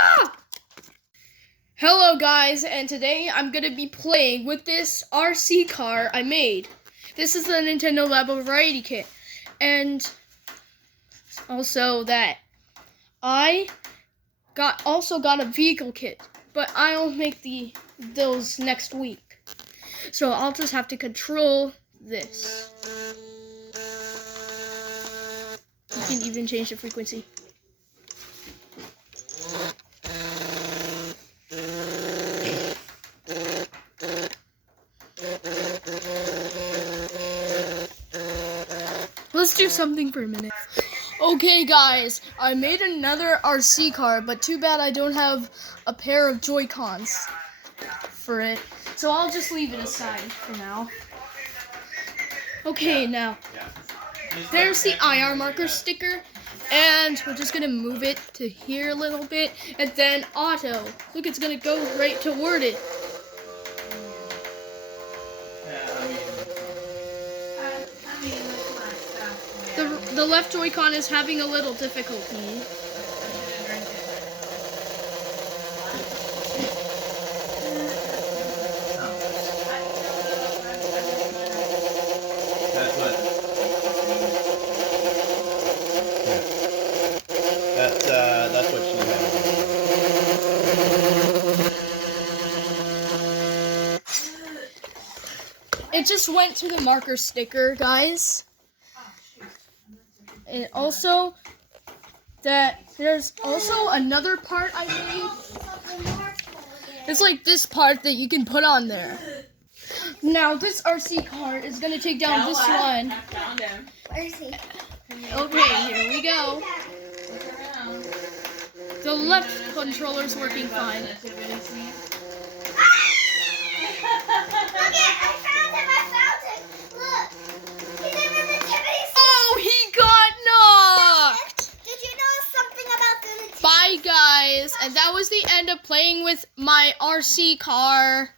Hiya! Hello guys, and today I'm gonna be playing with this RC car I made. This is the Nintendo Labo Variety Kit, and also that I also got a vehicle kit, but I'll make those next week. So I'll just have to control this. You can even change the frequency. Let's do something for a minute. Okay guys, I made another RC car, but too bad I don't have a pair of Joy-Cons for it. So I'll just leave it aside for now. Okay, now, there's the IR marker sticker, and we're just gonna move it to here a little bit, and then auto. Look, it's gonna go right toward it. The left Joy-Con is having a little difficulty. That's what she had. It just went to the marker sticker, guys. And also, that there's also another part I made. It's like this part that you can put on there. Now, this RC car is going to take down this one. Where is he? Okay, here we go. The left controller's working fine. Bye guys, and that was the end of playing with my RC car.